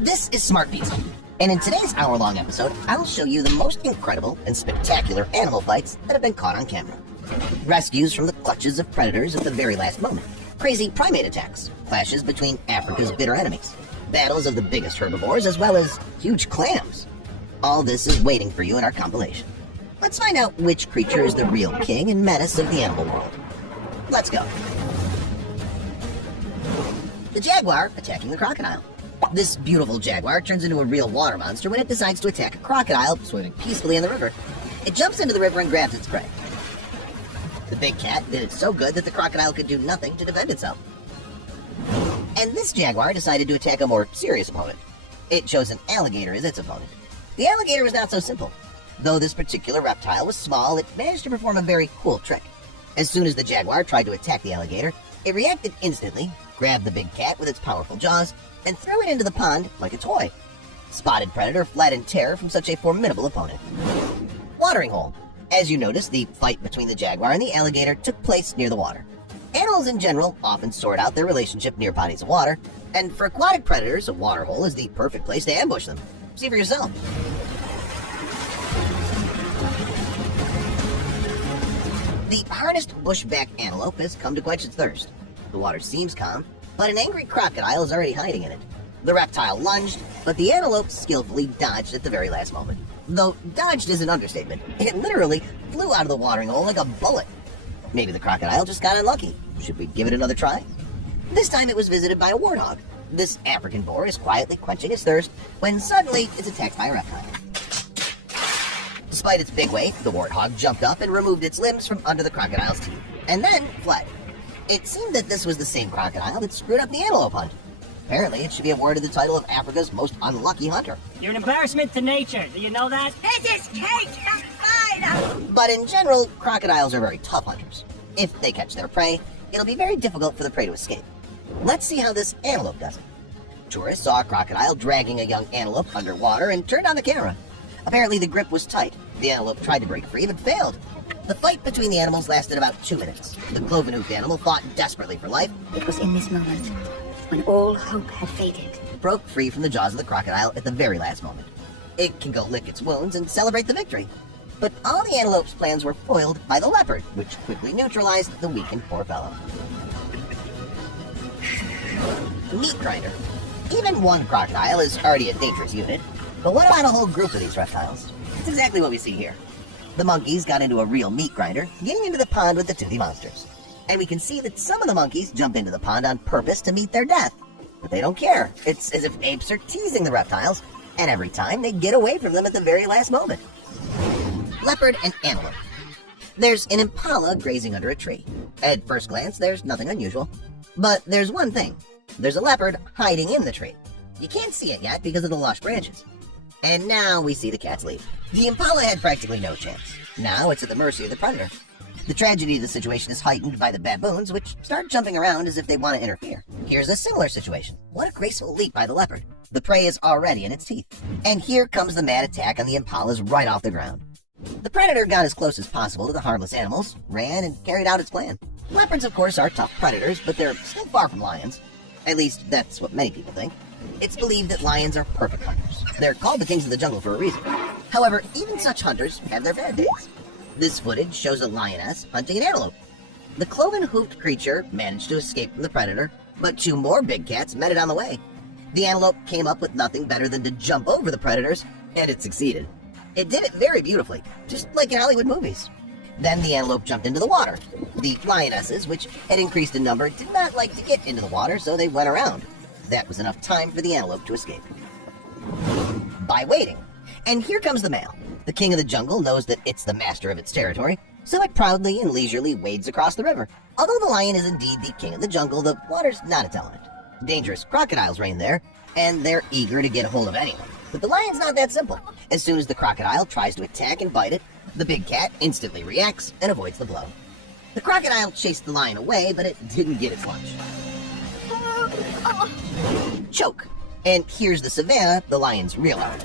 This is Smart Pizza, and in today's hour-long episode, I will show you the most incredible and spectacular animal fights that have been caught on camera. Rescues from the clutches of predators at the very last moment, crazy primate attacks, clashes between Africa's bitter enemies, battles of the biggest herbivores, as well as huge clams. All this is waiting for you in our compilation. Let's find out which creature is the real king and menace of the animal world. Let's go. The jaguar attacking the crocodile. This beautiful jaguar turns into a real water monster when it decides to attack a crocodile swimming peacefully in the river. It jumps into the river and grabs its prey. The big cat did it so good that the crocodile could do nothing to defend itself. And this jaguar decided to attack a more serious opponent. It chose an alligator as its opponent. The alligator was not so simple. Though this particular reptile was small, it managed to perform a very cool trick. As soon as the jaguar tried to attack the alligator, it reacted instantly, grabbed the big cat with its powerful jaws, and threw it into the pond like a toy. Spotted Predator fled in terror from such a formidable opponent. Watering hole. As you notice, the fight between the jaguar and the alligator took place near the water. Animals in general often sort out their relationship near bodies of water, and for aquatic predators, a water hole is the perfect place to ambush them. See for yourself. The hardest bushback antelope has come to quench its thirst. The water seems calm, but an angry crocodile is already hiding in it. The reptile lunged, but the antelope skillfully dodged at the very last moment. Though dodged is an understatement. It literally flew out of the watering hole like a bullet. Maybe the crocodile just got unlucky. Should we give it another try? This time it was visited by a warthog. This African boar is quietly quenching its thirst when suddenly it's attacked by a reptile. Despite its big weight, the warthog jumped up and removed its limbs from under the crocodile's teeth, and then fled. It seemed that this was the same crocodile that screwed up the antelope hunt. Apparently, it should be awarded the title of Africa's most unlucky hunter. You're an embarrassment to nature. Do you know that? This is cake! Fine! But in general, crocodiles are very tough hunters. If they catch their prey, it'll be very difficult for the prey to escape. Let's see how this antelope does it. Tourists saw a crocodile dragging a young antelope underwater and turned on the camera. Apparently, the grip was tight. The antelope tried to break free, but failed. The fight between the animals lasted about 2 minutes. The cloven-hoofed animal fought desperately for life. It was in this moment, when all hope had faded, Broke free from the jaws of the crocodile at the very last moment. It can go lick its wounds and celebrate the victory. But all the antelope's plans were foiled by the leopard, which quickly neutralized the weakened poor fellow. Meat grinder. Even one crocodile is already a dangerous unit, but what about a whole group of these reptiles? That's exactly what we see here. The monkeys got into a real meat grinder, getting into the pond with the toothy monsters. And we can see that some of the monkeys jump into the pond on purpose to meet their death. But they don't care. It's as if apes are teasing the reptiles, and every time they get away from them at the very last moment. Leopard and antelope. There's an impala grazing under a tree. At first glance, there's nothing unusual. But there's one thing. There's a leopard hiding in the tree. You can't see it yet because of the lush branches. And now we see the cats leave. The impala had practically no chance. Now it's at the mercy of the predator. The tragedy of the situation is heightened by the baboons, which start jumping around as if they want to interfere. Here's a similar situation. What a graceful leap by the leopard. The prey is already in its teeth. And here comes the mad attack on the impalas right off the ground. The predator got as close as possible to the harmless animals, ran, and carried out its plan. Leopards, of course, are tough predators, but they're still far from lions. At least, that's what many people think. It's believed that lions are perfect hunters. They're called the kings of the jungle for a reason. However, even such hunters have their bad days. This footage shows a lioness hunting an antelope. The cloven-hoofed creature managed to escape from the predator, but 2 more big cats met it on the way. The antelope came up with nothing better than to jump over the predators, and it succeeded. It did it very beautifully, just like in Hollywood movies. Then the antelope jumped into the water. The lionesses, which had increased in number, did not like to get into the water, so they went around. That was enough time for the antelope to escape. By waiting. And here comes the male. The king of the jungle knows that it's the master of its territory, so it proudly and leisurely wades across the river. Although the lion is indeed the king of the jungle, the water's not its element. Dangerous crocodiles reign there, and they're eager to get a hold of anyone. But the lion's not that simple. As soon as the crocodile tries to attack and bite it, the big cat instantly reacts and avoids the blow. The crocodile chased the lion away, but it didn't get its lunch. Choke. And here's the savannah, the lion's real element.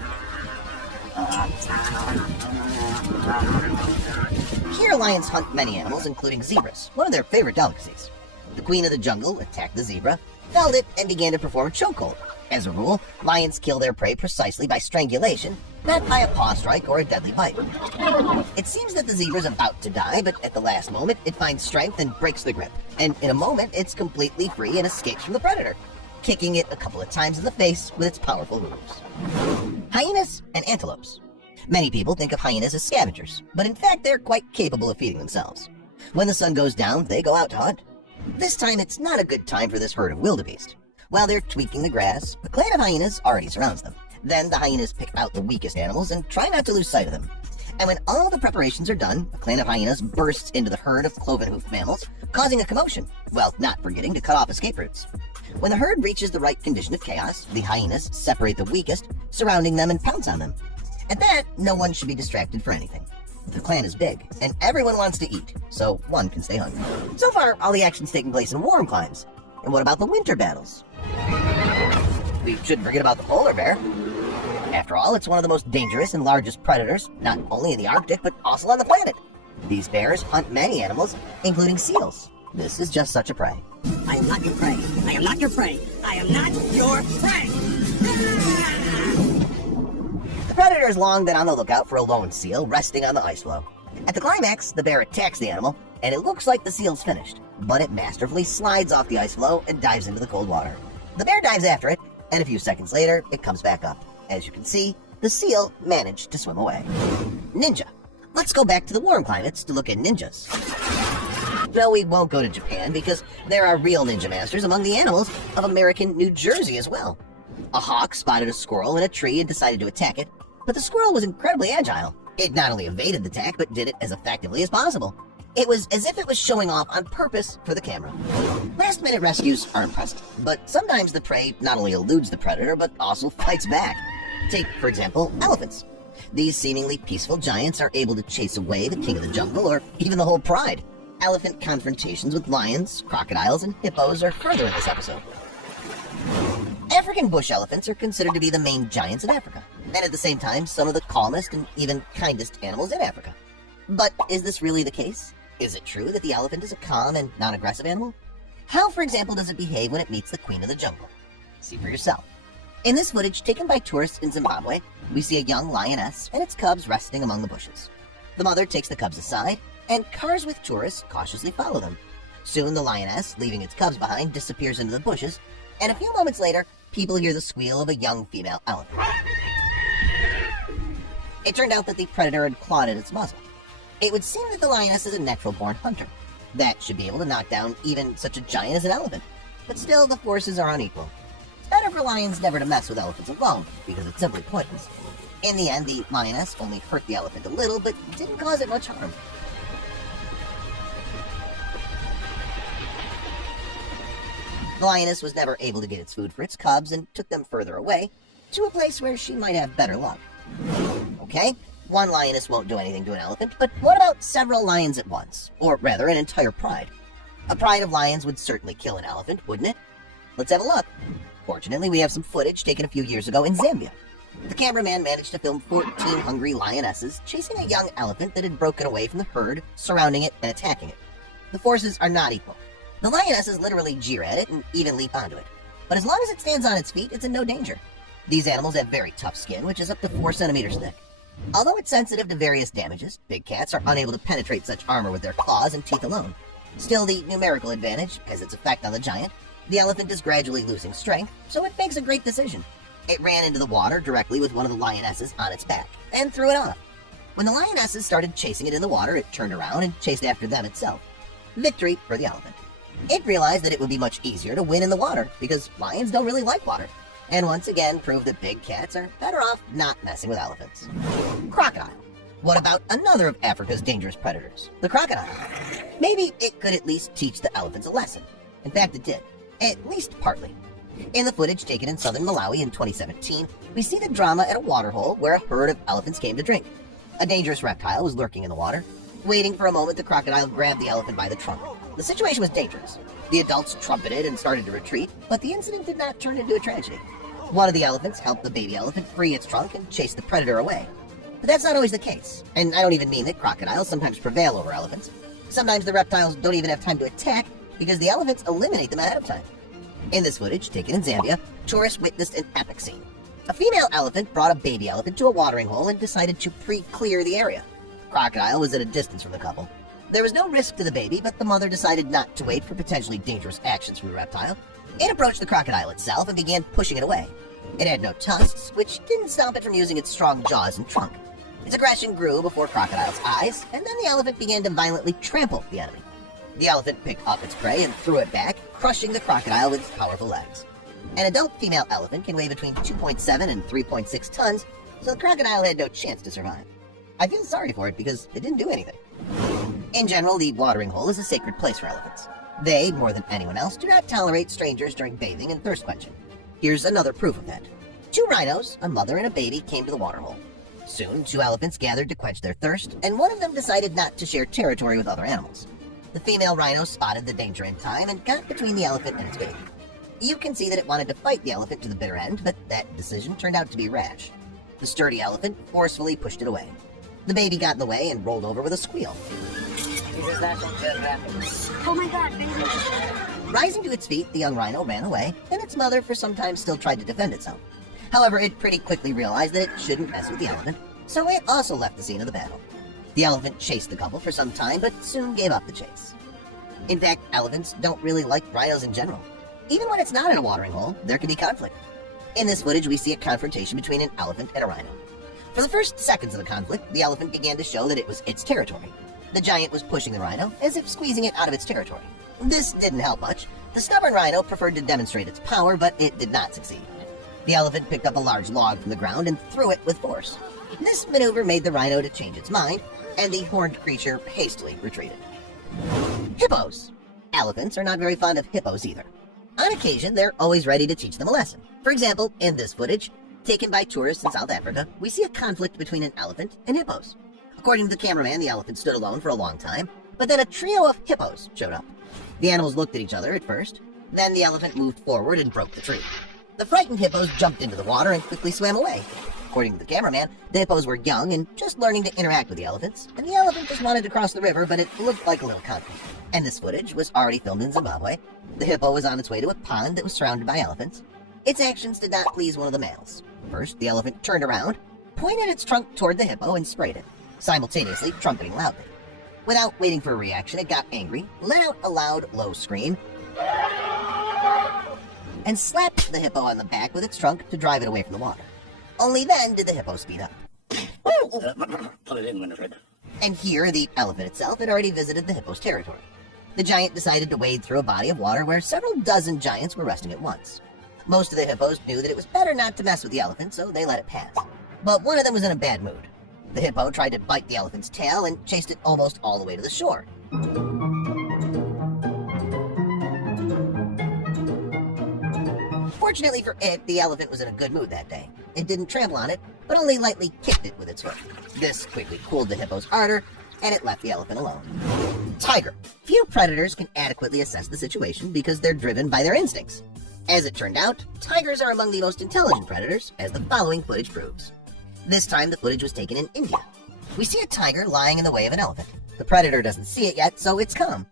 Here lions hunt many animals, including zebras, one of their favorite delicacies. The queen of the jungle attacked the zebra, felled it, and began to perform a chokehold. As a rule, lions kill their prey precisely by strangulation, not by a paw strike or a deadly bite. It seems that the zebra's about to die, but at the last moment, it finds strength and breaks the grip. And in a moment, it's completely free and escapes from the predator, kicking it a couple of times in the face with its powerful hooves. Hyenas and antelopes. Many people think of hyenas as scavengers, but in fact, they're quite capable of feeding themselves. When the sun goes down, they go out to hunt. This time, it's not a good time for this herd of wildebeest. While they're tweaking the grass, a clan of hyenas already surrounds them. Then the hyenas pick out the weakest animals and try not to lose sight of them. And when all the preparations are done, a clan of hyenas bursts into the herd of cloven-hoofed mammals, causing a commotion, while not forgetting to cut off escape routes. When the herd reaches the right condition of chaos, the hyenas separate the weakest, surrounding them and pounce on them. At that, no one should be distracted for anything. The clan is big, and everyone wants to eat, so one can stay hungry. So far, all the action's taking place in warm climes. And what about the winter battles? We shouldn't forget about the polar bear. After all, it's one of the most dangerous and largest predators, not only in the Arctic, but also on the planet. These bears hunt many animals, including seals. This is just such a prey. I am not your prey. I am not your prey. I am not your prey. The predator has long been on the lookout for a lone seal resting on the ice floe. At the climax, the bear attacks the animal, and it looks like the seal's finished, but it masterfully slides off the ice floe and dives into the cold water. The bear dives after it, and a few seconds later, it comes back up. As you can see, the seal managed to swim away. Ninja. Let's go back to the warm climates to look at ninjas. No, we won't go to Japan because there are real ninja masters among the animals of American New Jersey as well. A hawk spotted a squirrel in a tree and decided to attack it, but the squirrel was incredibly agile. It not only evaded the attack, but did it as effectively as possible. It was as if it was showing off on purpose for the camera. Last-minute rescues are impressive, but sometimes the prey not only eludes the predator, but also fights back. Take, for example, elephants. These seemingly peaceful giants are able to chase away the king of the jungle, or even the whole pride. Elephant confrontations with lions, crocodiles, and hippos are further in this episode. African bush elephants are considered to be the main giants of Africa, and at the same time, some of the calmest and even kindest animals in Africa. But is this really the case? Is it true that the elephant is a calm and non-aggressive animal? How, for example, does it behave when it meets the queen of the jungle? See for yourself. In this footage taken by tourists in Zimbabwe, we see a young lioness and its cubs resting among the bushes. The mother takes the cubs aside, and cars with tourists cautiously follow them. Soon the lioness, leaving its cubs behind, disappears into the bushes, and a few moments later, people hear the squeal of a young female elephant. It turned out that the predator had clawed at its muzzle. It would seem that the lioness is a natural-born hunter. That should be able to knock down even such a giant as an elephant. But still, the forces are unequal. It's better for lions never to mess with elephants alone, because it's simply pointless. In the end, the lioness only hurt the elephant a little, but didn't cause it much harm. The lioness was never able to get its food for its cubs and took them further away, to a place where she might have better luck. Okay, one lioness won't do anything to an elephant, but what about several lions at once? Or rather, an entire pride? A pride of lions would certainly kill an elephant, wouldn't it? Let's have a look. Fortunately, we have some footage taken a few years ago in Zambia. The cameraman managed to film 14 hungry lionesses chasing a young elephant that had broken away from the herd, surrounding it and attacking it. The forces are not equal. The lionesses literally jeer at it and even leap onto it. But as long as it stands on its feet, it's in no danger. These animals have very tough skin, which is up to 4 centimeters thick. Although it's sensitive to various damages, big cats are unable to penetrate such armor with their claws and teeth alone. Still, the numerical advantage has its effect on the giant. The elephant is gradually losing strength, so it makes a great decision. It ran into the water directly with one of the lionesses on its back, and threw it off. When the lionesses started chasing it in the water, it turned around and chased after them itself. Victory for the elephant. It realized that it would be much easier to win in the water, because lions don't really like water, and once again proved that big cats are better off not messing with elephants. Crocodile. What about another of Africa's dangerous predators, the crocodile? Maybe it could at least teach the elephants a lesson. In fact, it did. At least partly. In the footage taken in southern Malawi in 2017, we see the drama at a waterhole where a herd of elephants came to drink. A dangerous reptile was lurking in the water. Waiting for a moment, the crocodile grabbed the elephant by the trunk. The situation was dangerous. The adults trumpeted and started to retreat, but the incident did not turn into a tragedy. One of the elephants helped the baby elephant free its trunk and chase the predator away. But that's not always the case, and I don't even mean that crocodiles sometimes prevail over elephants. Sometimes the reptiles don't even have time to attack because the elephants eliminate them ahead of time. In this footage, taken in Zambia, tourists witnessed an epic scene. A female elephant brought a baby elephant to a watering hole and decided to pre-clear the area. Crocodile was at a distance from the couple. There was no risk to the baby, but the mother decided not to wait for potentially dangerous actions from the reptile. It approached the crocodile itself and began pushing it away. It had no tusks, which didn't stop it from using its strong jaws and trunk. Its aggression grew before Crocodile's eyes, and then the elephant began to violently trample the enemy. The elephant picked up its prey and threw it back, crushing the crocodile with its powerful legs. An adult female elephant can weigh between 2.7 and 3.6 tons, so the crocodile had no chance to survive. I feel sorry for it because it didn't do anything. In general, the watering hole is a sacred place for elephants. They, more than anyone else, do not tolerate strangers during bathing and thirst quenching. Here's another proof of that. 2 rhinos, a mother and a baby, came to the waterhole. Soon, 2 elephants gathered to quench their thirst, and one of them decided not to share territory with other animals. The female rhino spotted the danger in time and got between the elephant and its baby. You can see that it wanted to fight the elephant to the bitter end, but that decision turned out to be rash. The sturdy elephant forcefully pushed it away. The baby got in the way and rolled over with a squeal. Oh my god, baby. Rising to its feet, the young rhino ran away, and its mother for some time still tried to defend itself. However, it pretty quickly realized that it shouldn't mess with the elephant, so it also left the scene of the battle. The elephant chased the couple for some time, but soon gave up the chase. In fact, elephants don't really like rhinos in general. Even when it's not in a watering hole, there can be conflict. In this footage, we see a confrontation between an elephant and a rhino. For the first seconds of the conflict, the elephant began to show that it was its territory. The giant was pushing the rhino, as if squeezing it out of its territory. This didn't help much. The stubborn rhino preferred to demonstrate its power, but it did not succeed. The elephant picked up a large log from the ground and threw it with force. This maneuver made the rhino to change its mind, and the horned creature hastily retreated. Hippos. Elephants are not very fond of hippos either. On occasion, they're always ready to teach them a lesson. For example, in this footage, taken by tourists in South Africa, we see a conflict between an elephant and hippos. According to the cameraman, the elephant stood alone for a long time, but then a trio of hippos showed up. The animals looked at each other at first, then the elephant moved forward and broke the tree. The frightened hippos jumped into the water and quickly swam away. According to the cameraman, the hippos were young and just learning to interact with the elephants, and the elephant just wanted to cross the river, but it looked like a little conflict. And this footage was already filmed in Zimbabwe. The hippo was on its way to a pond that was surrounded by elephants. Its actions did not please one of the males. First, the elephant turned around, pointed its trunk toward the hippo, and sprayed it, simultaneously trumpeting loudly. Without waiting for a reaction, it got angry, let out a loud, low scream, and slapped the hippo on the back with its trunk to drive it away from the water. Only then did the hippo speed up. Put it in, Winifred. And here, the elephant itself had already visited the hippo's territory. The giant decided to wade through a body of water where several dozen giants were resting at once. Most of the hippos knew that it was better not to mess with the elephant, so they let it pass. But one of them was in a bad mood. The hippo tried to bite the elephant's tail and chased it almost all the way to the shore. Fortunately for it, the elephant was in a good mood that day. It didn't trample on it, but only lightly kicked it with its foot. This quickly cooled the hippo's ardor, and it left the elephant alone. Tiger. Few predators can adequately assess the situation because they're driven by their instincts. As it turned out, tigers are among the most intelligent predators, as the following footage proves. This time, the footage was taken in India. We see a tiger lying in the way of an elephant. The predator doesn't see it yet, so it's calm.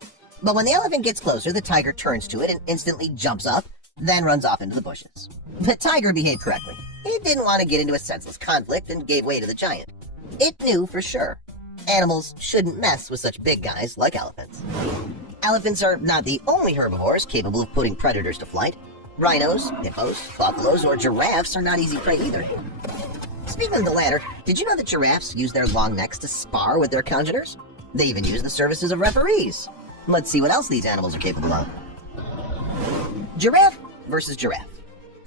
But when the elephant gets closer, the tiger turns to it and instantly jumps up, then runs off into the bushes. The tiger behaved correctly. It didn't want to get into a senseless conflict and gave way to the giant. It knew for sure. Animals shouldn't mess with such big guys like elephants. Elephants are not the only herbivores capable of putting predators to flight. Rhinos, hippos, buffaloes, or giraffes are not easy prey either. Speaking of the latter, did you know that giraffes use their long necks to spar with their congeners? They even use the services of referees. Let's see what else these animals are capable of. Giraffe versus giraffe.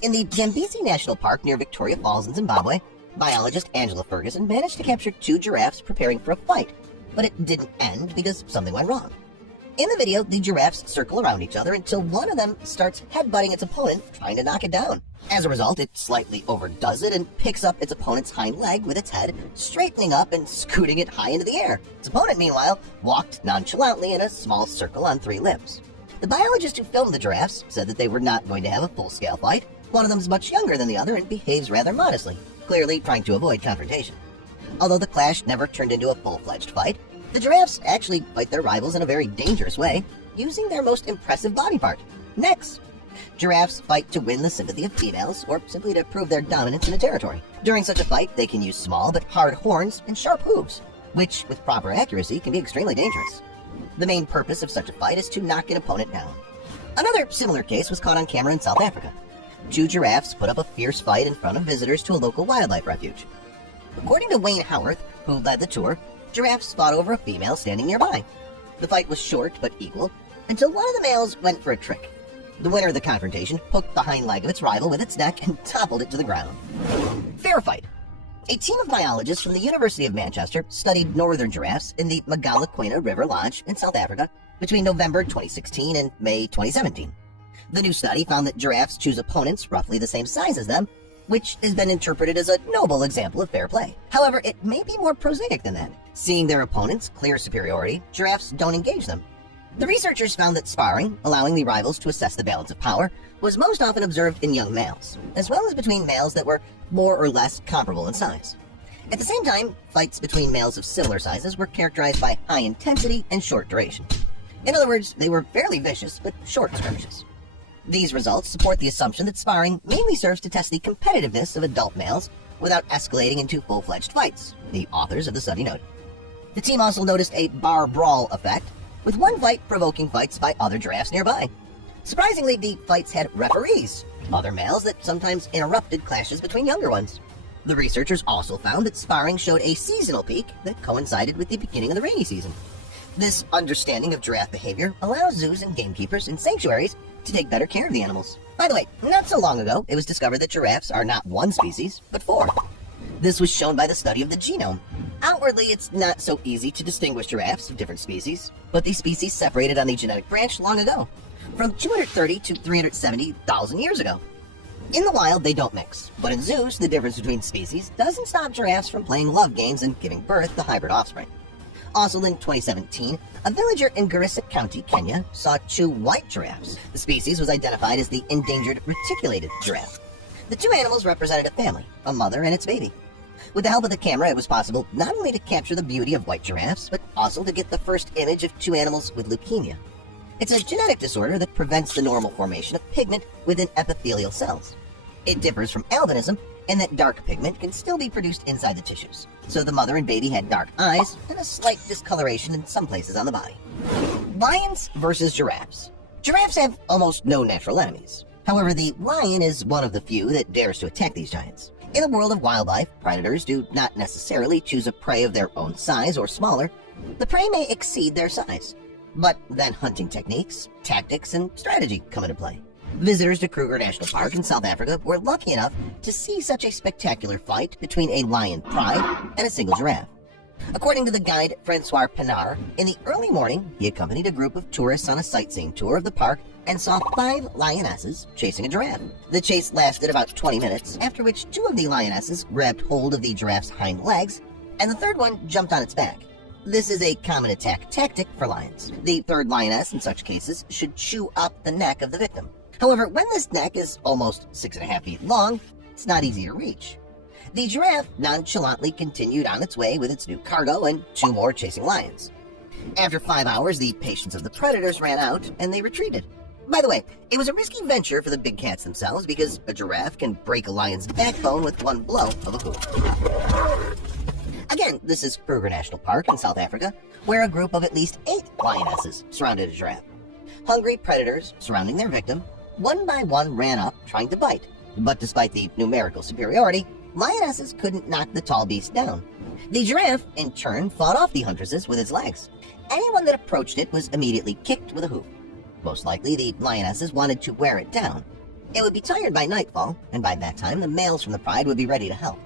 In the Zambezi National Park near Victoria Falls in Zimbabwe, biologist Angela Ferguson managed to capture 2 giraffes preparing for a fight, but it didn't end because something went wrong. In the video, the giraffes circle around each other until one of them starts headbutting its opponent, trying to knock it down. As a result, it slightly overdoes it and picks up its opponent's hind leg with its head, straightening up and scooting it high into the air. Its opponent, meanwhile, walked nonchalantly in a small circle on 3 limbs. The biologist who filmed the giraffes said that they were not going to have a full-scale fight. One of them is much younger than the other and behaves rather modestly, clearly trying to avoid confrontation. Although the clash never turned into a full-fledged fight, the giraffes actually fight their rivals in a very dangerous way, using their most impressive body part, necks. Giraffes fight to win the sympathy of females, or simply to prove their dominance in a territory. During such a fight, they can use small but hard horns and sharp hooves, which, with proper accuracy, can be extremely dangerous. The main purpose of such a fight is to knock an opponent down. Another similar case was caught on camera in South Africa. Two giraffes put up a fierce fight in front of visitors to a local wildlife refuge. According to Wayne Howarth, who led the tour, giraffes fought over a female standing nearby. The fight was short but equal, until one of the males went for a trick. The winner of the confrontation hooked the hind leg of its rival with its neck and toppled it to the ground. Fair fight. A team of biologists from the University of Manchester studied northern giraffes in the Mogalakwena River Lodge in South Africa between November 2016 and May 2017. The new study found that giraffes choose opponents roughly the same size as them, which has been interpreted as a noble example of fair play. However, it may be more prosaic than that. Seeing their opponents' clear superiority, giraffes don't engage them. The researchers found that sparring, allowing the rivals to assess the balance of power, was most often observed in young males, as well as between males that were more or less comparable in size. At the same time, fights between males of similar sizes were characterized by high intensity and short duration. In other words, they were fairly vicious, but short skirmishes. These results support the assumption that sparring mainly serves to test the competitiveness of adult males without escalating into full-fledged fights, the authors of the study noted. The team also noticed a bar brawl effect, with one fight provoking fights by other giraffes nearby. Surprisingly, the fights had referees, other males that sometimes interrupted clashes between younger ones. The researchers also found that sparring showed a seasonal peak that coincided with the beginning of the rainy season. This understanding of giraffe behavior allows zoos and gamekeepers in sanctuaries to take better care of the animals. By the way, not so long ago, it was discovered that giraffes are not one species, but four. This was shown by the study of the genome. Outwardly, it's not so easy to distinguish giraffes of different species, but these species separated on the genetic branch long ago, from 230 to 370,000 years ago. In the wild, they don't mix, but in zoos, the difference between species doesn't stop giraffes from playing love games and giving birth to hybrid offspring. Also in 2017, a villager in Garissa County, Kenya, saw two white giraffes. The species was identified as the endangered reticulated giraffe. The two animals represented a family, a mother and its baby. With the help of the camera, it was possible not only to capture the beauty of white giraffes, but also to get the first image of two animals with leukemia. It's a genetic disorder that prevents the normal formation of pigment within epithelial cells. It differs from albinism in that dark pigment can still be produced inside the tissues. So the mother and baby had dark eyes and a slight discoloration in some places on the body. Lions versus giraffes. Giraffes have almost no natural enemies. However, the lion is one of the few that dares to attack these giants. In the world of wildlife, predators do not necessarily choose a prey of their own size or smaller. The prey may exceed their size. But then hunting techniques, tactics, and strategy come into play. Visitors to Kruger National Park in South Africa were lucky enough to see such a spectacular fight between a lion pride and a single giraffe. According to the guide Francois Pinard, in the early morning, he accompanied a group of tourists on a sightseeing tour of the park and saw 5 lionesses chasing a giraffe. The chase lasted about 20 minutes, after which 2 of the lionesses grabbed hold of the giraffe's hind legs, and the third one jumped on its back. This is a common attack tactic for lions. The third lioness, in such cases, should chew up the neck of the victim. However, when this neck is almost 6.5 feet long, it's not easy to reach. The giraffe nonchalantly continued on its way with its new cargo and 2 more chasing lions. After 5 hours, the patience of the predators ran out and they retreated. By the way, it was a risky venture for the big cats themselves because a giraffe can break a lion's backbone with one blow of a hoof. Again, this is Kruger National Park in South Africa, where a group of at least 8 lionesses surrounded a giraffe. Hungry predators surrounding their victim, one by one ran up trying to bite. But despite the numerical superiority, lionesses couldn't knock the tall beast down. The giraffe, in turn, fought off the huntresses with its legs. Anyone that approached it was immediately kicked with a hoof. Most likely, the lionesses wanted to wear it down. It would be tired by nightfall, and by that time, the males from the pride would be ready to help.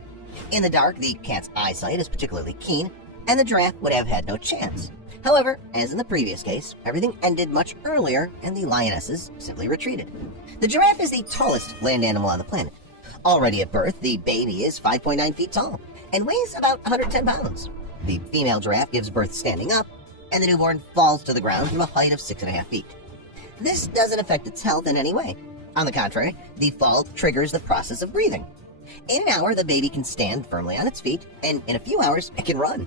In the dark, the cat's eyesight is particularly keen, and the giraffe would have had no chance. However, as in the previous case, everything ended much earlier and the lionesses simply retreated. The giraffe is the tallest land animal on the planet. Already at birth, the baby is 5.9 feet tall and weighs about 110 pounds. The female giraffe gives birth standing up, and the newborn falls to the ground from a height of 6.5 feet. This doesn't affect its health in any way. On the contrary, the fall triggers the process of breathing. In an hour, the baby can stand firmly on its feet, and in a few hours, it can run.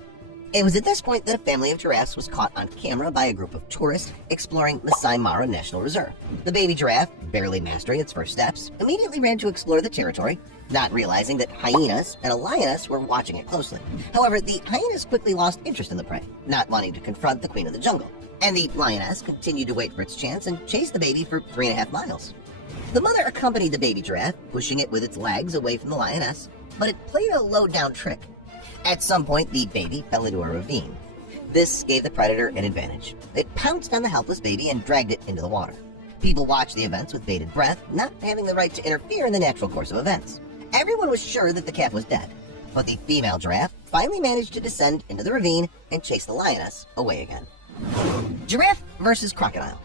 It was at this point that a family of giraffes was caught on camera by a group of tourists exploring Masai Mara National Reserve. The baby giraffe, barely mastering its first steps, immediately ran to explore the territory, not realizing that hyenas and a lioness were watching it closely. However, the hyenas quickly lost interest in the prey, not wanting to confront the queen of the jungle, and the lioness continued to wait for its chance and chased the baby for 3.5 miles. The mother accompanied the baby giraffe, pushing it with its legs away from the lioness, but it played a low-down trick. At some point, the baby fell into a ravine. This gave the predator an advantage. It pounced on the helpless baby and dragged it into the water. People watched the events with bated breath, not having the right to interfere in the natural course of events. Everyone was sure that the calf was dead, but the female giraffe finally managed to descend into the ravine and chase the lioness away again. Giraffe versus crocodile.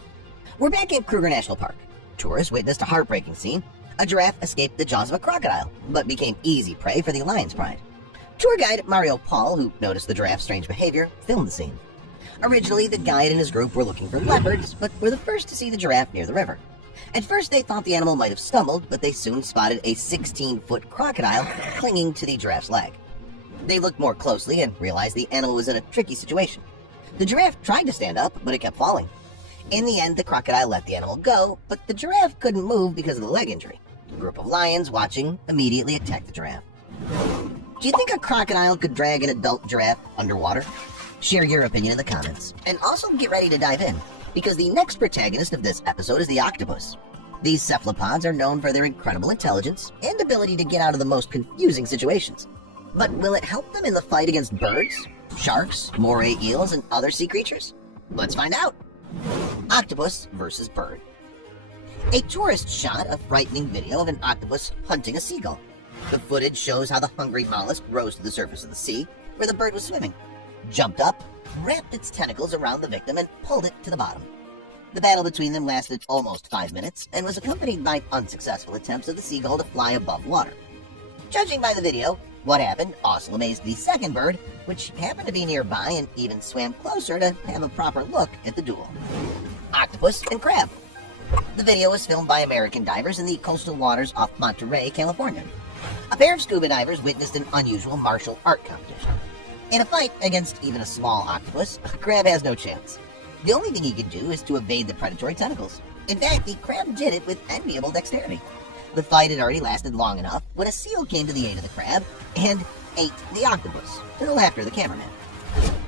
We're back at Kruger National Park. Tourists witnessed a heartbreaking scene. A giraffe escaped the jaws of a crocodile, but became easy prey for the lion's pride. Tour guide Mario Paul, who noticed the giraffe's strange behavior, filmed the scene. Originally, the guide and his group were looking for leopards, but were the first to see the giraffe near the river. At first, they thought the animal might have stumbled, but they soon spotted a 16-foot crocodile clinging to the giraffe's leg. They looked more closely and realized the animal was in a tricky situation. The giraffe tried to stand up, but it kept falling. In the end, the crocodile let the animal go, but the giraffe couldn't move because of the leg injury. A group of lions watching immediately attacked the giraffe. Do you think a crocodile could drag an adult giraffe underwater? Share your opinion in the comments. And also get ready to dive in, because the next protagonist of this episode is the octopus. These cephalopods are known for their incredible intelligence and ability to get out of the most confusing situations. But will it help them in the fight against birds, sharks, moray eels, and other sea creatures? Let's find out. Octopus versus bird. A tourist shot a frightening video of an octopus hunting a seagull. The footage shows how the hungry mollusk rose to the surface of the sea, where the bird was swimming, jumped up, wrapped its tentacles around the victim, and pulled it to the bottom. The battle between them lasted almost 5 minutes, and was accompanied by unsuccessful attempts of the seagull to fly above water. Judging by the video, what happened also amazed the second bird, which happened to be nearby and even swam closer to have a proper look at the duel. Octopus and crab. The video was filmed by American divers in the coastal waters off Monterey, California. A pair of scuba divers witnessed an unusual martial art competition. In a fight against even a small octopus, a crab has no chance. The only thing he can do is to evade the predatory tentacles. In fact, the crab did it with enviable dexterity. The fight had already lasted long enough when a seal came to the aid of the crab and ate the octopus, to the laughter of the cameraman.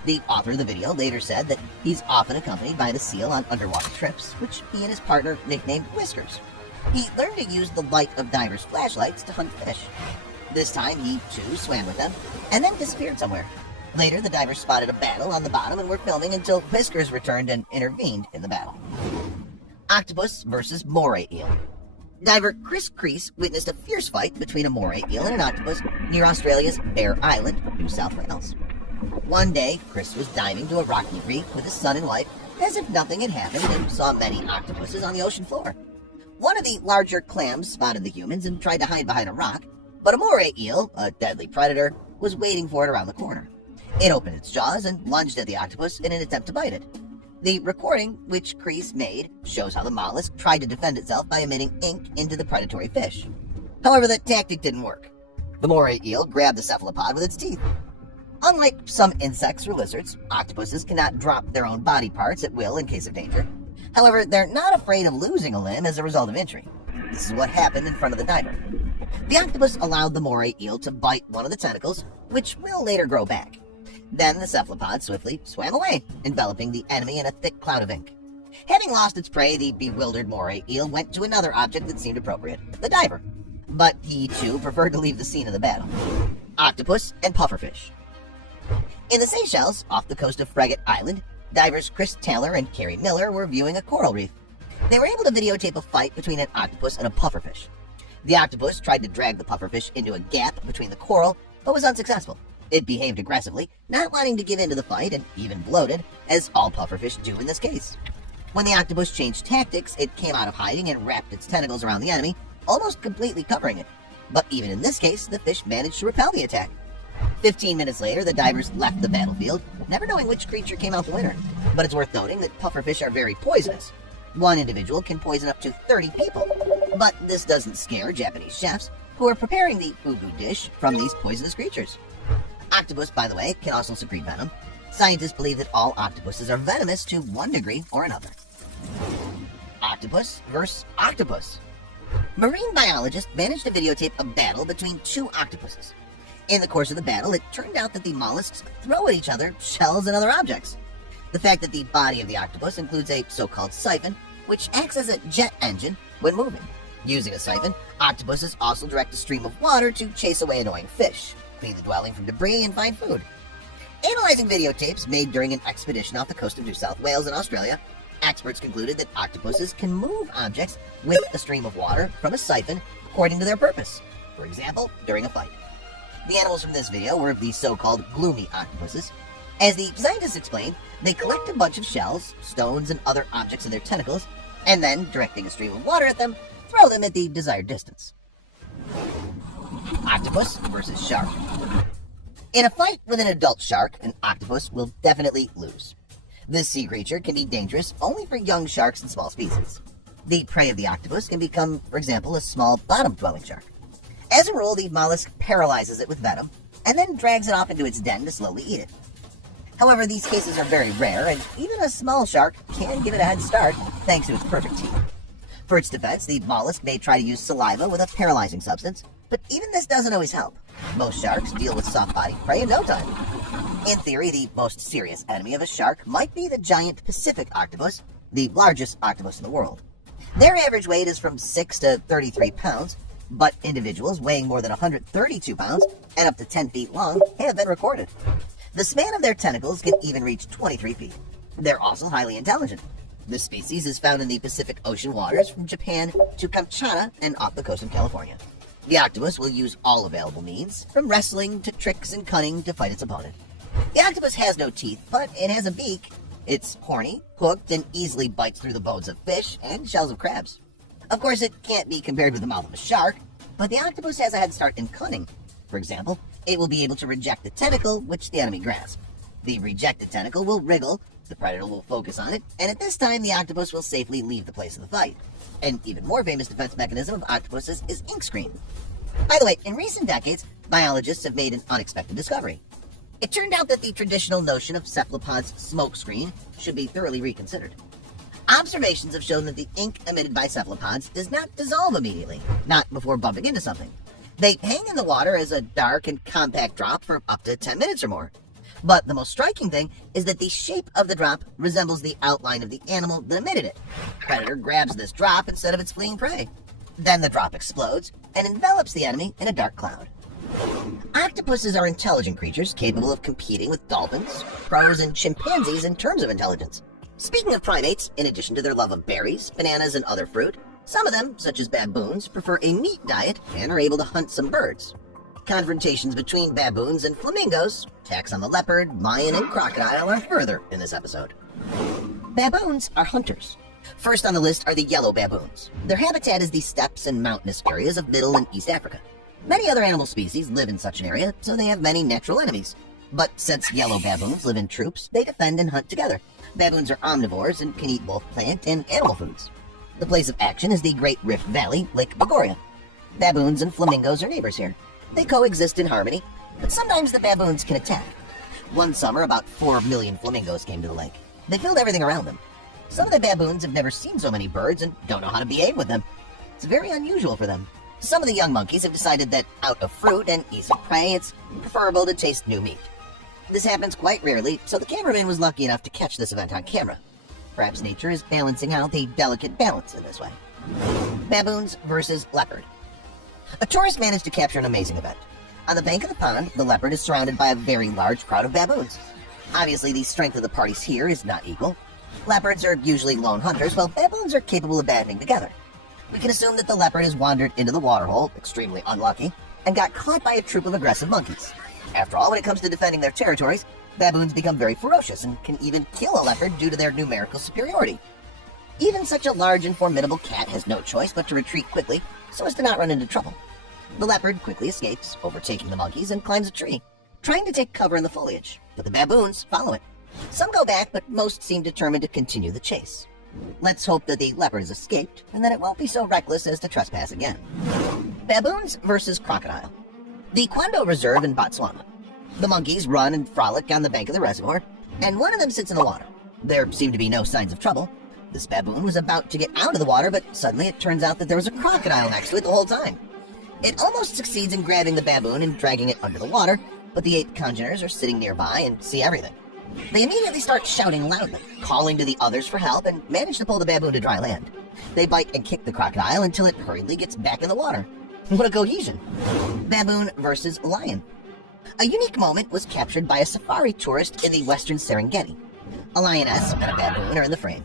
The author of the video later said that he's often accompanied by the seal on underwater trips, which he and his partner nicknamed Whiskers. He learned to use the light of divers' flashlights to hunt fish. This time, he, too, swam with them, and then disappeared somewhere. Later, the divers spotted a battle on the bottom and were filming until Whiskers returned and intervened in the battle. Octopus versus moray eel. Diver Chris Creese witnessed a fierce fight between a moray eel and an octopus near Australia's Bear Island, New South Wales. One day, Chris was diving to a rocky reef with his son and wife as if nothing had happened and saw many octopuses on the ocean floor. One of the larger clams spotted the humans and tried to hide behind a rock, but a moray eel, a deadly predator, was waiting for it around the corner. It opened its jaws and lunged at the octopus in an attempt to bite it. The recording, which Creese made, shows how the mollusk tried to defend itself by emitting ink into the predatory fish. However, that tactic didn't work. The moray eel grabbed the cephalopod with its teeth. Unlike some insects or lizards, octopuses cannot drop their own body parts at will in case of danger. However, they're not afraid of losing a limb as a result of injury. This is what happened in front of the diver. The octopus allowed the moray eel to bite one of the tentacles, which will later grow back. Then the cephalopod swiftly swam away, enveloping the enemy in a thick cloud of ink. Having lost its prey, the bewildered moray eel went to another object that seemed appropriate, the diver. But he, too, preferred to leave the scene of the battle. Octopus and pufferfish. In the Seychelles, off the coast of Frigate Island, divers Chris Taylor and Carrie Miller were viewing a coral reef. They were able to videotape a fight between an octopus and a pufferfish. The octopus tried to drag the pufferfish into a gap between the coral, but was unsuccessful. It behaved aggressively, not wanting to give in to the fight, and even bloated, as all pufferfish do in this case. When the octopus changed tactics, it came out of hiding and wrapped its tentacles around the enemy, almost completely covering it. But even in this case, the fish managed to repel the attack. 15 minutes later, the divers left the battlefield, never knowing which creature came out the winner. But it's worth noting that pufferfish are very poisonous. One individual can poison up to 30 people. But this doesn't scare Japanese chefs, who are preparing the fugu dish from these poisonous creatures. Octopus, by the way, can also secrete venom. Scientists believe that all octopuses are venomous to one degree or another. Octopus versus octopus. Marine biologists managed to videotape a battle between two octopuses. In the course of the battle, it turned out that the mollusks throw at each other shells and other objects. The fact that the body of the octopus includes a so-called siphon, which acts as a jet engine when moving. Using a siphon, octopuses also direct a stream of water to chase away annoying fish, clean the dwelling from debris, and find food. Analyzing videotapes made during an expedition off the coast of New South Wales in Australia, experts concluded that octopuses can move objects with a stream of water from a siphon according to their purpose. For example, during a fight. The animals from this video were the so-called gloomy octopuses. As the scientists explained, they collect a bunch of shells, stones, and other objects in their tentacles, and then, directing a stream of water at them, throw them at the desired distance. Octopus versus shark. In a fight with an adult shark, an octopus will definitely lose. This sea creature can be dangerous only for young sharks and small species. The prey of the octopus can become, for example, a small bottom-dwelling shark. As a rule, the mollusk paralyzes it with venom, and then drags it off into its den to slowly eat it. However, these cases are very rare, and even a small shark can give it a head start thanks to its perfect teeth. For its defense, the mollusk may try to use saliva with a paralyzing substance, but even this doesn't always help. Most sharks deal with soft-bodied prey in no time. In theory, the most serious enemy of a shark might be the giant Pacific octopus, the largest octopus in the world. Their average weight is from 6 to 33 pounds, but individuals weighing more than 132 pounds and up to 10 feet long have been recorded. The span of their tentacles can even reach 23 feet. They're also highly intelligent. This species is found in the Pacific Ocean waters from Japan to Kamchatka and off the coast of California. The octopus will use all available means, from wrestling to tricks and cunning to fight its opponent. The octopus has no teeth, but it has a beak. It's horny, hooked, and easily bites through the bones of fish and shells of crabs. Of course, it can't be compared with the mouth of a shark, but the octopus has a head start in cunning. For example, it will be able to reject the tentacle which the enemy grasps. The rejected tentacle will wriggle, the predator will focus on it, and at this time the octopus will safely leave the place of the fight. An even more famous defense mechanism of octopuses is ink screen. By the way, in recent decades, biologists have made an unexpected discovery. It turned out that the traditional notion of cephalopods' smoke screen should be thoroughly reconsidered. Observations have shown that the ink emitted by cephalopods does not dissolve immediately, not before bumping into something. They hang in the water as a dark and compact drop for up to 10 minutes or more. But the most striking thing is that the shape of the drop resembles the outline of the animal that emitted it. The predator grabs this drop instead of its fleeing prey. Then the drop explodes and envelops the enemy in a dark cloud. Octopuses are intelligent creatures capable of competing with dolphins, crows, and chimpanzees in terms of intelligence. Speaking of primates, in addition to their love of berries, bananas, and other fruit, some of them, such as baboons, prefer a meat diet and are able to hunt some birds. Confrontations between baboons and flamingos, attacks on the leopard, lion, and crocodile are further in this episode. Baboons are hunters. First on the list are the yellow baboons. Their habitat is the steppes and mountainous areas of Middle and East Africa. Many other animal species live in such an area, so they have many natural enemies. But since yellow baboons live in troops, they defend and hunt together. Baboons are omnivores and can eat both plant and animal foods. The place of action is the Great Rift Valley, Lake Bogoria. Baboons and flamingos are neighbors here. They coexist in harmony, but sometimes the baboons can attack. One summer, about 4 million flamingos came to the lake. They filled everything around them. Some of the baboons have never seen so many birds and don't know how to behave with them. It's very unusual for them. Some of the young monkeys have decided that out of fruit and ease of prey, it's preferable to taste new meat. This happens quite rarely, so the cameraman was lucky enough to catch this event on camera. Perhaps nature is balancing out the delicate balance in this way. Baboons versus leopard. A tourist managed to capture an amazing event. On the bank of the pond, the leopard is surrounded by a very large crowd of baboons. Obviously, the strength of the parties here is not equal. Leopards are usually lone hunters, while baboons are capable of banding together. We can assume that the leopard has wandered into the waterhole, extremely unlucky, and got caught by a troop of aggressive monkeys. After all, when it comes to defending their territories, baboons become very ferocious and can even kill a leopard due to their numerical superiority. Even such a large and formidable cat has no choice but to retreat quickly so as to not run into trouble. The leopard quickly escapes, overtaking the monkeys, and climbs a tree, trying to take cover in the foliage, but the baboons follow it. Some go back, but most seem determined to continue the chase. Let's hope that the leopard has escaped, and that it won't be so reckless as to trespass again. Baboons versus crocodile. The Kwando Reserve in Botswana. The monkeys run and frolic on the bank of the reservoir, and one of them sits in the water. There seem to be no signs of trouble. This baboon was about to get out of the water, but suddenly it turns out that there was a crocodile next to it the whole time. It almost succeeds in grabbing the baboon and dragging it under the water, but the 8 congeners are sitting nearby and see everything. They immediately start shouting loudly, calling to the others for help, and manage to pull the baboon to dry land. They bite and kick the crocodile until it hurriedly gets back in the water. What a cohesion! Baboon versus lion. A unique moment was captured by a safari tourist in the western Serengeti. A lioness and a baboon are in the frame.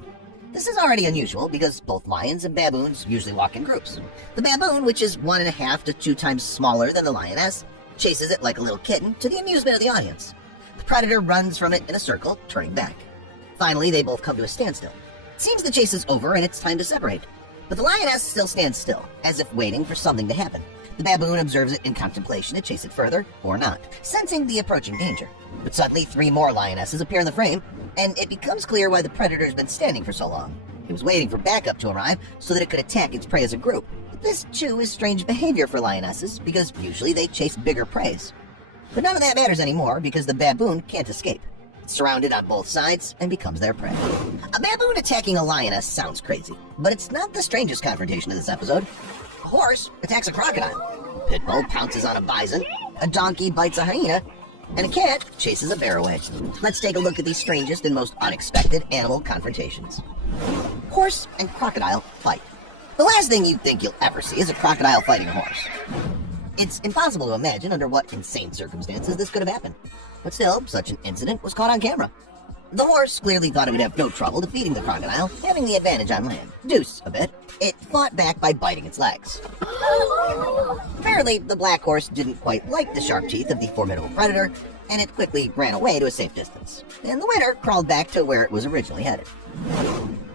This is already unusual because both lions and baboons usually walk in groups. The baboon, which is 1.5 to 2 times smaller than the lioness, chases it like a little kitten to the amusement of the audience. The predator runs from it in a circle, turning back. Finally, they both come to a standstill. It seems the chase is over and it's time to separate. But the lioness still stands still, as if waiting for something to happen. The baboon observes it in contemplation to chase it further, or not, sensing the approaching danger. But suddenly 3 more lionesses appear in the frame, and it becomes clear why the predator's been standing for so long. It was waiting for backup to arrive so that it could attack its prey as a group. But this, too, is strange behavior for lionesses, because usually they chase bigger preys. But none of that matters anymore, because the baboon can't escape. It's surrounded on both sides and becomes their prey. A baboon attacking a lioness sounds crazy, but it's not the strangest confrontation of this episode. A horse attacks a crocodile. Pitbull pounces on a bison. A donkey bites a hyena. And a cat chases a bear away. Let's take a look at the strangest and most unexpected animal confrontations. Horse and crocodile fight. The last thing you'd think you'll ever see is a crocodile fighting a horse. It's impossible to imagine under what insane circumstances this could have happened. But still, such an incident was caught on camera. The horse clearly thought it would have no trouble defeating the crocodile, having the advantage on land. Deuce a bit. It fought back by biting its legs. Apparently, the black horse didn't quite like the sharp teeth of the formidable predator, and it quickly ran away to a safe distance. And the winner crawled back to where it was originally headed.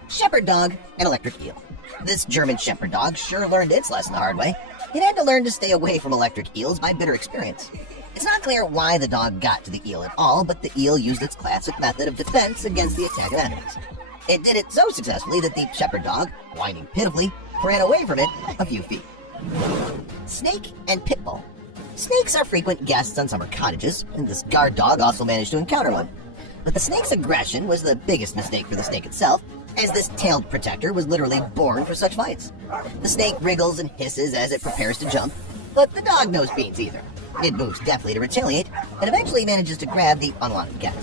Shepherd dog and electric eel. This German shepherd dog sure learned its lesson the hard way. It had to learn to stay away from electric eels by bitter experience. It's not clear why the dog got to the eel at all, but the eel used its classic method of defense against the attack of enemies. It did it so successfully that the shepherd dog, whining pitifully, ran away from it a few feet. Snake and pit bull. Snakes are frequent guests on summer cottages, and this guard dog also managed to encounter one. But the snake's aggression was the biggest mistake for the snake itself, as this tailed protector was literally born for such fights. The snake wriggles and hisses as it prepares to jump, but the dog knows beans either. It moves deftly to retaliate, and eventually manages to grab the unwanted guest.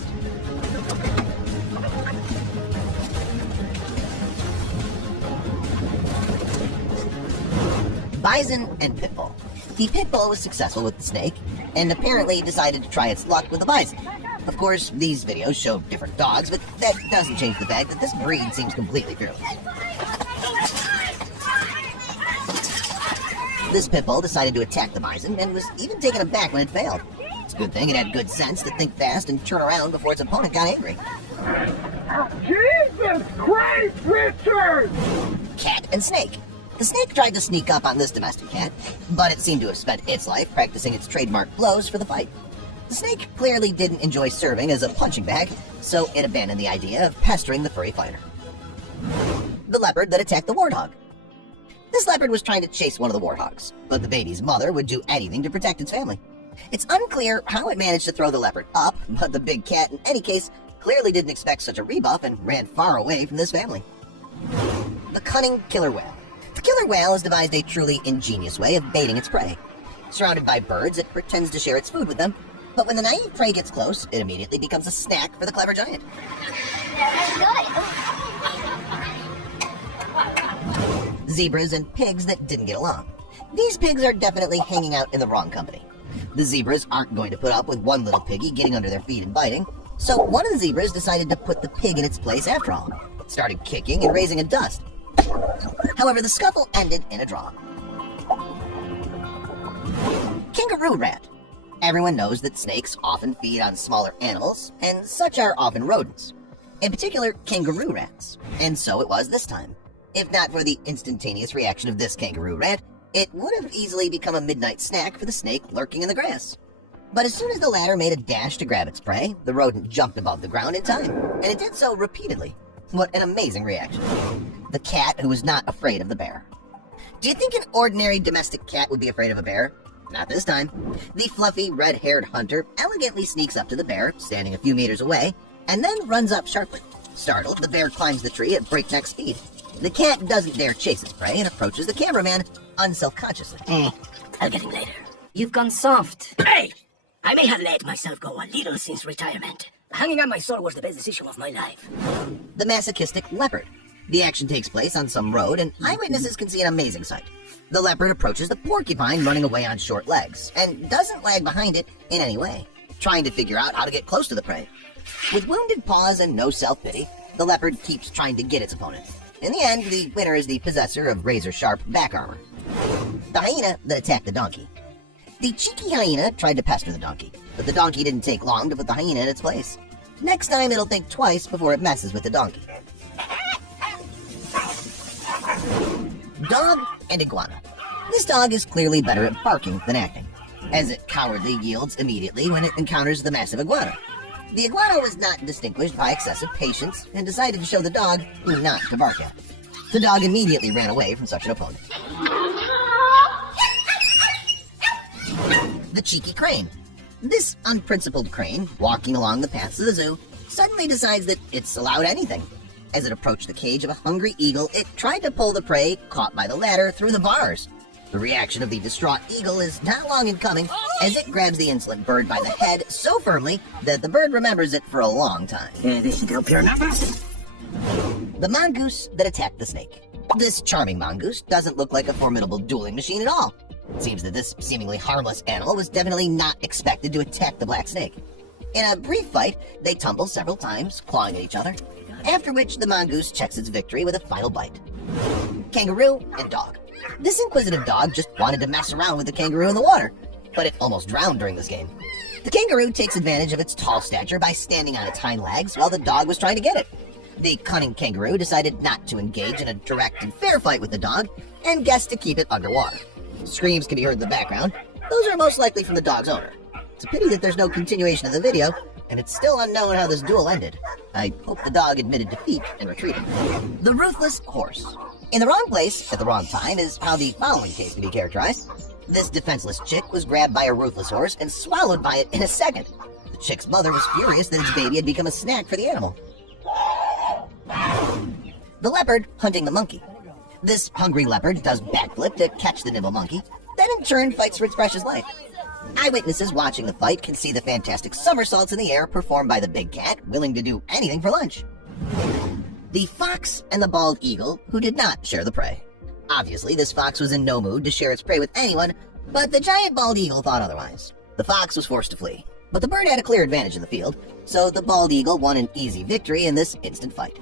Bison and pit bull. The pit bull was successful with the snake, and apparently decided to try its luck with the bison. Of course, these videos show different dogs, but that doesn't change the fact that this breed seems completely fearless. This pit bull decided to attack the bison and was even taken aback when it failed. It's a good thing it had good sense to think fast and turn around before its opponent got angry. Jesus Christ, Richard! Cat and snake. The snake tried to sneak up on this domestic cat, but it seemed to have spent its life practicing its trademark blows for the fight. The snake clearly didn't enjoy serving as a punching bag, so it abandoned the idea of pestering the furry fighter. The leopard that attacked the warthog. This leopard was trying to chase one of the warthogs, but the baby's mother would do anything to protect its family. It's unclear how it managed to throw the leopard up, but the big cat, in any case, clearly didn't expect such a rebuff and ran far away from this family. The cunning killer whale. The killer whale has devised a truly ingenious way of baiting its prey. Surrounded by birds, it pretends to share its food with them, but when the naive prey gets close, it immediately becomes a snack for the clever giant. Zebras and pigs that didn't get along. These pigs are definitely hanging out in the wrong company. The zebras aren't going to put up with one little piggy getting under their feet and biting, so one of the zebras decided to put the pig in its place after all. It started kicking and raising a dust. However, the scuffle ended in a draw. Kangaroo rat. Everyone knows that snakes often feed on smaller animals, and such are often rodents. In particular, kangaroo rats. And so it was this time. If not for the instantaneous reaction of this kangaroo rat, it would have easily become a midnight snack for the snake lurking in the grass. But as soon as the latter made a dash to grab its prey, the rodent jumped above the ground in time, and it did so repeatedly. What an amazing reaction. The cat who was not afraid of the bear. Do you think an ordinary domestic cat would be afraid of a bear? not this time. The fluffy, red-haired hunter elegantly sneaks up to the bear, standing a few meters away, and then runs up sharply. Startled, the bear climbs the tree at breakneck speed. The cat doesn't dare chase its prey and approaches the cameraman unselfconsciously. I'll get him later. You've gone soft. Hey! I may have let myself go a little since retirement. Hanging on my soul was the best decision of my life. The masochistic leopard. The action takes place on some road, and eyewitnesses can see an amazing sight. The leopard approaches the porcupine running away on short legs, and doesn't lag behind it in any way, trying to figure out how to get close to the prey. With wounded paws and no self-pity, the leopard keeps trying to get its opponent. In the end, the winner is the possessor of razor-sharp back armor. The hyena that attacked the donkey. The cheeky hyena tried to pester the donkey, but the donkey didn't take long to put the hyena in its place. Next time, it'll think twice before it messes with the donkey. Dog and iguana. This dog is clearly better at barking than acting, as it cowardly yields immediately when it encounters the massive iguana. The iguana was not distinguished by excessive patience and decided to show the dog who not to bark at. The dog immediately ran away from such an opponent. The cheeky crane. This unprincipled crane, walking along the paths of the zoo, suddenly decides that it's allowed anything. As it approached the cage of a hungry eagle, it tried to pull the prey, caught by the ladder, through the bars. The reaction of the distraught eagle is not long in coming, as it grabs the insolent bird by the head so firmly that the bird remembers it for a long time. This is pure number. The mongoose that attacked the snake. This charming mongoose doesn't look like a formidable dueling machine at all. It seems that this seemingly harmless animal was definitely not expected to attack the black snake. In a brief fight, they tumble several times, clawing at each other, after which the mongoose checks its victory with a final bite. Kangaroo and dog. This inquisitive dog just wanted to mess around with the kangaroo in the water, but it almost drowned during this game. The kangaroo takes advantage of its tall stature by standing on its hind legs while the dog was trying to get it. The cunning kangaroo decided not to engage in a direct and fair fight with the dog, and guessed to keep it underwater. Screams can be heard in the background. Those are most likely from the dog's owner. It's a pity that there's no continuation of the video, and it's still unknown how this duel ended. I hope the dog admitted defeat and retreated. The ruthless horse. In the wrong place at the wrong time is how the following case can be characterized. This defenseless chick was grabbed by a ruthless horse and swallowed by it in a second. The chick's mother was furious that its baby had become a snack for the animal. The leopard hunting the monkey. This hungry leopard does backflip to catch the nimble monkey, then in turn fights for its precious life. Eyewitnesses watching the fight can see the fantastic somersaults in the air performed by the big cat, willing to do anything for lunch. The fox and the bald eagle, who did not share the prey. Obviously, this fox was in no mood to share its prey with anyone, but the giant bald eagle thought otherwise. The fox was forced to flee, but the bird had a clear advantage in the field, so the bald eagle won an easy victory in this instant fight.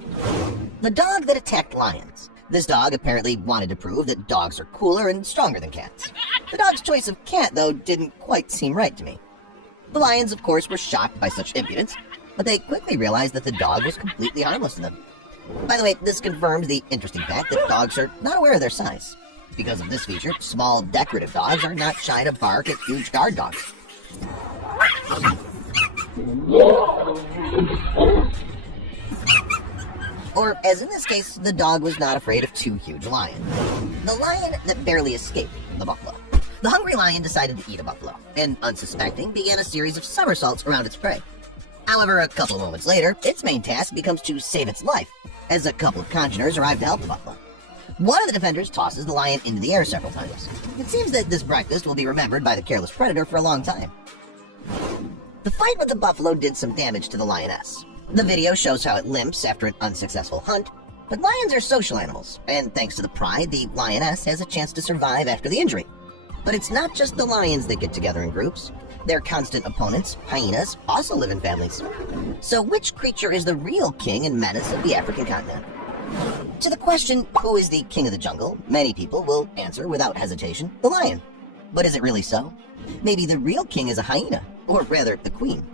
The dog that attacked lions. This dog apparently wanted to prove that dogs are cooler and stronger than cats. The dog's choice of cat, though, didn't quite seem right to me. The lions, of course, were shocked by such impudence, but they quickly realized that the dog was completely harmless to them. By the way, this confirms the interesting fact that dogs are not aware of their size. Because of this feature, small, decorative dogs are not shy to bark at huge guard dogs. Or, as in this case, the dog was not afraid of two huge lions. The lion that barely escaped the buffalo. The hungry lion decided to eat a buffalo, and unsuspecting, began a series of somersaults around its prey. However, a couple of moments later, its main task becomes to save its life, as a couple of congeners arrive to help the buffalo. One of the defenders tosses the lion into the air several times. It seems that this breakfast will be remembered by the careless predator for a long time. The fight with the buffalo did some damage to the lioness. The video shows how it limps after an unsuccessful hunt, but lions are social animals, and thanks to the pride, the lioness has a chance to survive after the injury. But it's not just the lions that get together in groups. Their constant opponents, hyenas, also live in families. So which creature is the real king and menace of the African continent? To the question, who is the king of the jungle, many people will answer without hesitation, the lion. But is it really so? Maybe the real king is a hyena, or rather, the queen.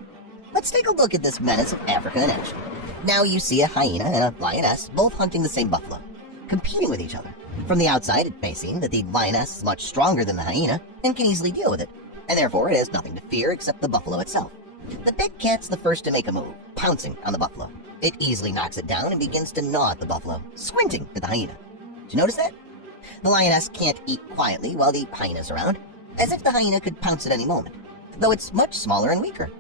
Let's take a look at this menace of Africa in action. Now you see a hyena and a lioness both hunting the same buffalo, competing with each other. From the outside, it may seem that the lioness is much stronger than the hyena and can easily deal with it, and therefore it has nothing to fear except the buffalo itself. The big cat's the first to make a move, pouncing on the buffalo. It easily knocks it down and begins to gnaw at the buffalo, squinting at the hyena. Did you notice that? The lioness can't eat quietly while the hyena's around, as if the hyena could pounce at any moment, though it's much smaller and weaker.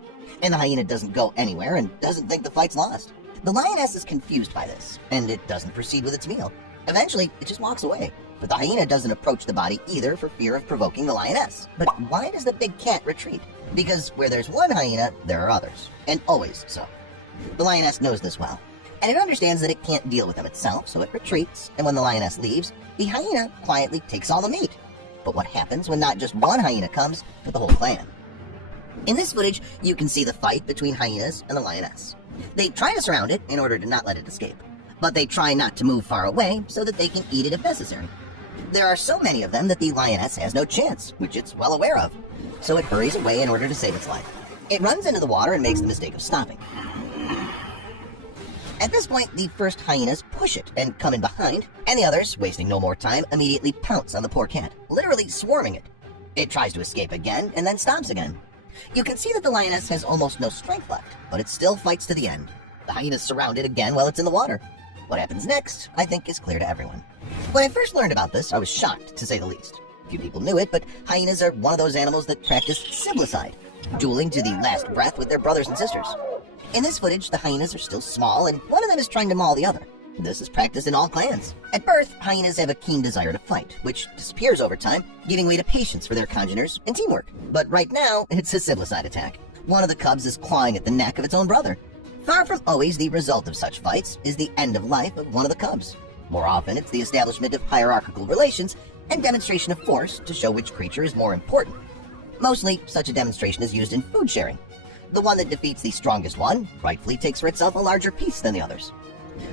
And the hyena doesn't go anywhere and doesn't think the fight's lost. The lioness is confused by this, and it doesn't proceed with its meal. Eventually, it just walks away. But the hyena doesn't approach the body either for fear of provoking the lioness. But why does the big cat retreat? Because where there's one hyena, there are others, and always so. The lioness knows this well, and it understands that it can't deal with them itself, so it retreats, and when the lioness leaves, the hyena quietly takes all the meat. But what happens when not just one hyena comes, but the whole clan? In this footage, you can see the fight between hyenas and the lioness. They try to surround it in order to not let it escape, but they try not to move far away so that they can eat it if necessary. There are so many of them that the lioness has no chance, which it's well aware of, so it hurries away in order to save its life. It runs into the water and makes the mistake of stopping. At this point, the first hyenas push it and come in behind, and the others, wasting no more time, immediately pounce on the poor cat, literally swarming it. It tries to escape again and then stops again. You can see that the lioness has almost no strength left, but it still fights to the end. The hyenas surround it again while it's in the water. What happens next, I think, is clear to everyone. When I first learned about this, I was shocked, to say the least. Few people knew it, but hyenas are one of those animals that practice siblicide, dueling to the last breath with their brothers and sisters. In this footage, the hyenas are still small, and one of them is trying to maul the other. This is practiced in all clans. At birth, hyenas have a keen desire to fight, which disappears over time, giving way to patience for their congeners and teamwork. But right now, it's a siblicide attack. One of the cubs is clawing at the neck of its own brother. Far from always the result of such fights is the end of life of one of the cubs. More often, it's the establishment of hierarchical relations and demonstration of force to show which creature is more important. Mostly, such a demonstration is used in food sharing. The one that defeats the strongest one rightfully takes for itself a larger piece than the others.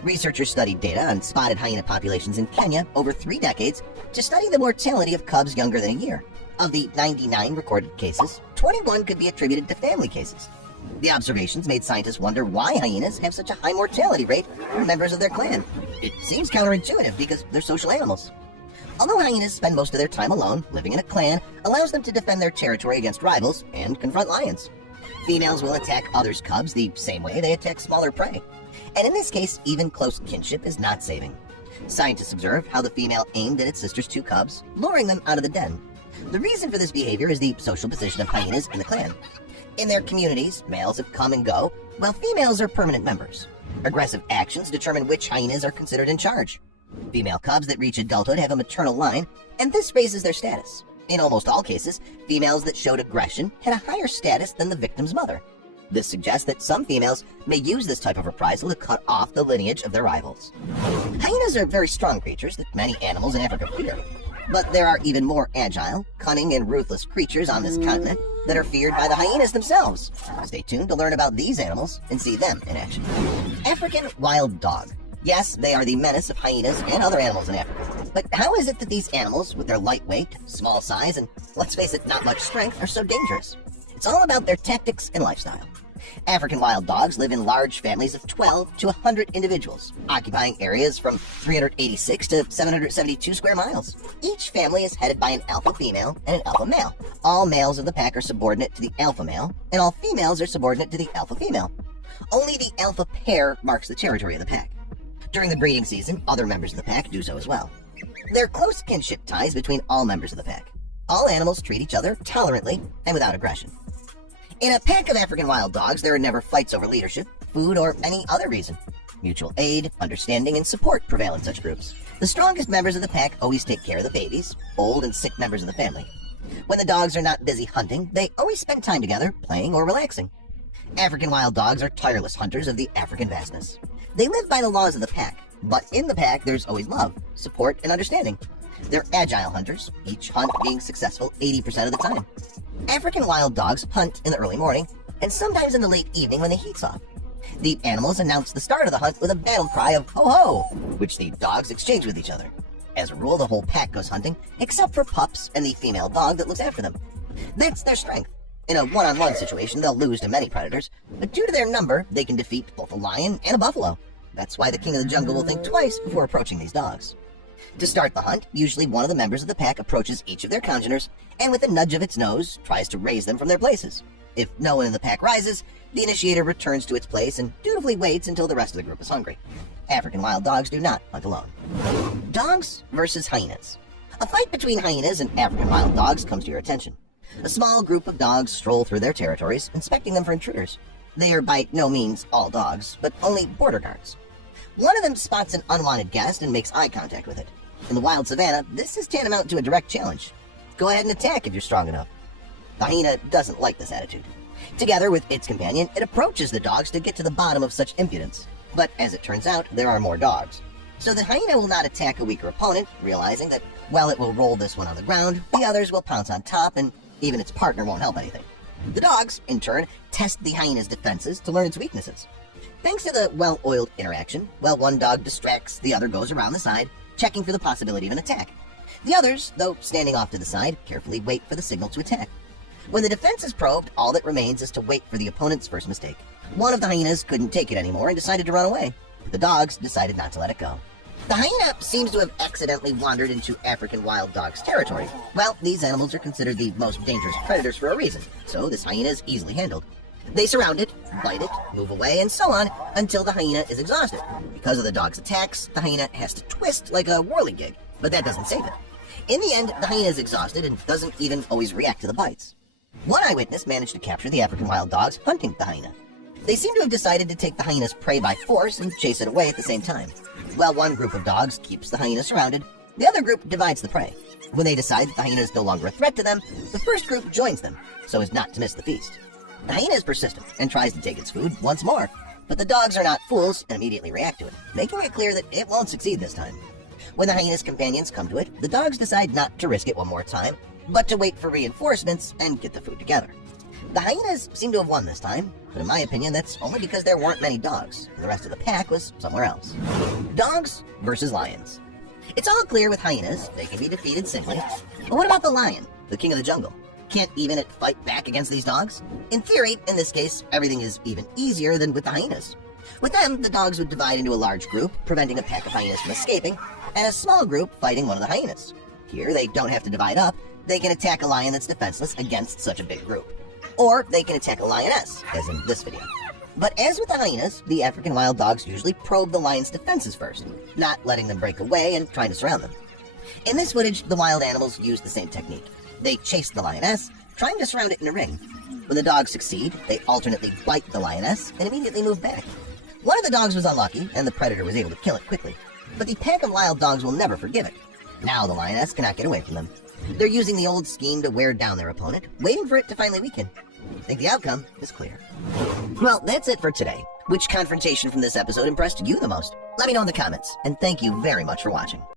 Researchers studied data on spotted hyena populations in Kenya over 3 decades to study the mortality of cubs younger than a year. Of the 99 recorded cases, 21 could be attributed to family cases. The observations made scientists wonder why hyenas have such a high mortality rate for members of their clan. It seems counterintuitive because they're social animals. Although hyenas spend most of their time alone, living in a clan allows them to defend their territory against rivals and confront lions. Females will attack others' cubs the same way they attack smaller prey. And in this case, even close kinship is not saving. Scientists observed how the female aimed at its sister's 2 cubs, luring them out of the den. The reason for this behavior is the social position of hyenas in the clan. In their communities, males have come and go, while females are permanent members. Aggressive actions determine which hyenas are considered in charge. Female cubs that reach adulthood have a maternal line, and this raises their status. In almost all cases, females that showed aggression had a higher status than the victim's mother. This suggests that some females may use this type of reprisal to cut off the lineage of their rivals. Hyenas are very strong creatures that many animals in Africa fear. But there are even more agile, cunning, and ruthless creatures on this continent that are feared by the hyenas themselves. Stay tuned to learn about these animals and see them in action. African wild dog. Yes, they are the menace of hyenas and other animals in Africa. But how is it that these animals, with their light weight, small size, and let's face it, not much strength, are so dangerous? It's all about their tactics and lifestyle. African wild dogs live in large families of 12 to 100 individuals, occupying areas from 386 to 772 square miles. Each family is headed by an alpha female and an alpha male. All males of the pack are subordinate to the alpha male, and all females are subordinate to the alpha female. Only the alpha pair marks the territory of the pack. During the breeding season, other members of the pack do so as well. There are close kinship ties between all members of the pack. All animals treat each other tolerantly and without aggression. In a pack of African wild dogs, there are never fights over leadership, food, or any other reason. Mutual aid, understanding, and support prevail in such groups. The strongest members of the pack always take care of the babies, old and sick members of the family. When the dogs are not busy hunting, they always spend time together, playing or relaxing. African wild dogs are tireless hunters of the African vastness. They live by the laws of the pack, but in the pack there's always love, support, and understanding. They're agile hunters, each hunt being successful 80% of the time. African wild dogs hunt in the early morning, and sometimes in the late evening when the heat's off. The animals announce the start of the hunt with a battle cry of ho-ho, which the dogs exchange with each other. As a rule, the whole pack goes hunting, except for pups and the female dog that looks after them. That's their strength. In a one-on-one situation, they'll lose to many predators, but due to their number, they can defeat both a lion and a buffalo. That's why the king of the jungle will think twice before approaching these dogs. To start the hunt, usually one of the members of the pack approaches each of their congeners, and with a nudge of its nose, tries to raise them from their places. If no one in the pack rises, the initiator returns to its place and dutifully waits until the rest of the group is hungry. African wild dogs do not hunt alone. Dogs versus hyenas. A fight between hyenas and African wild dogs comes to your attention. A small group of dogs stroll through their territories, inspecting them for intruders. They are by no means all dogs, but only border guards. One of them spots an unwanted guest and makes eye contact with it. In the wild savannah, this is tantamount to a direct challenge. Go ahead and attack if you're strong enough. The hyena doesn't like this attitude. Together with its companion, it approaches the dogs to get to the bottom of such impudence. But as it turns out, there are more dogs. So the hyena will not attack a weaker opponent, realizing that while it will roll this one on the ground, the others will pounce on top, and even its partner won't help anything. The dogs, in turn, test the hyena's defenses to learn its weaknesses. Thanks to the well-oiled interaction, while one dog distracts, the other goes around the side, checking for the possibility of an attack. The others, though standing off to the side, carefully wait for the signal to attack. When the defense is probed, all that remains is to wait for the opponent's first mistake. One of the hyenas couldn't take it anymore and decided to run away. The dogs decided not to let it go. The hyena seems to have accidentally wandered into African wild dogs' territory. Well, these animals are considered the most dangerous predators for a reason, so this hyena is easily handled. They surround it, bite it, move away, and so on until the hyena is exhausted. Because of the dog's attacks, the hyena has to twist like a whirligig, but that doesn't save it. In the end, the hyena is exhausted and doesn't even always react to the bites. One eyewitness managed to capture the African wild dogs hunting the hyena. They seem to have decided to take the hyena's prey by force and chase it away at the same time. While one group of dogs keeps the hyena surrounded, the other group divides the prey. When they decide that the hyena is no longer a threat to them, the first group joins them, so as not to miss the feast. The hyena is persistent and tries to take its food once more, but the dogs are not fools and immediately react to it, making it clear that it won't succeed this time. When the hyena's companions come to it, the dogs decide not to risk it one more time, but to wait for reinforcements and get the food together. The hyenas seem to have won this time, but in my opinion, that's only because there weren't many dogs, and the rest of the pack was somewhere else. Dogs versus lions. It's all clear with hyenas, they can be defeated singly. But what about the lion, the king of the jungle? Can't even it fight back against these dogs? In theory, in this case, everything is even easier than with the hyenas. With them, the dogs would divide into a large group, preventing a pack of hyenas from escaping, and a small group fighting one of the hyenas. Here, they don't have to divide up, they can attack a lion that's defenseless against such a big group. Or they can attack a lioness, as in this video. But as with the hyenas, the African wild dogs usually probe the lion's defenses first, not letting them break away and trying to surround them. In this footage, the wild animals use the same technique. They chase the lioness, trying to surround it in a ring. When the dogs succeed, they alternately bite the lioness and immediately move back. One of the dogs was unlucky, and the predator was able to kill it quickly. But the pack of wild dogs will never forgive it. Now the lioness cannot get away from them. They're using the old scheme to wear down their opponent, waiting for it to finally weaken. I think the outcome is clear. Well, that's it for today. Which confrontation from this episode impressed you the most? Let me know in the comments, and thank you very much for watching.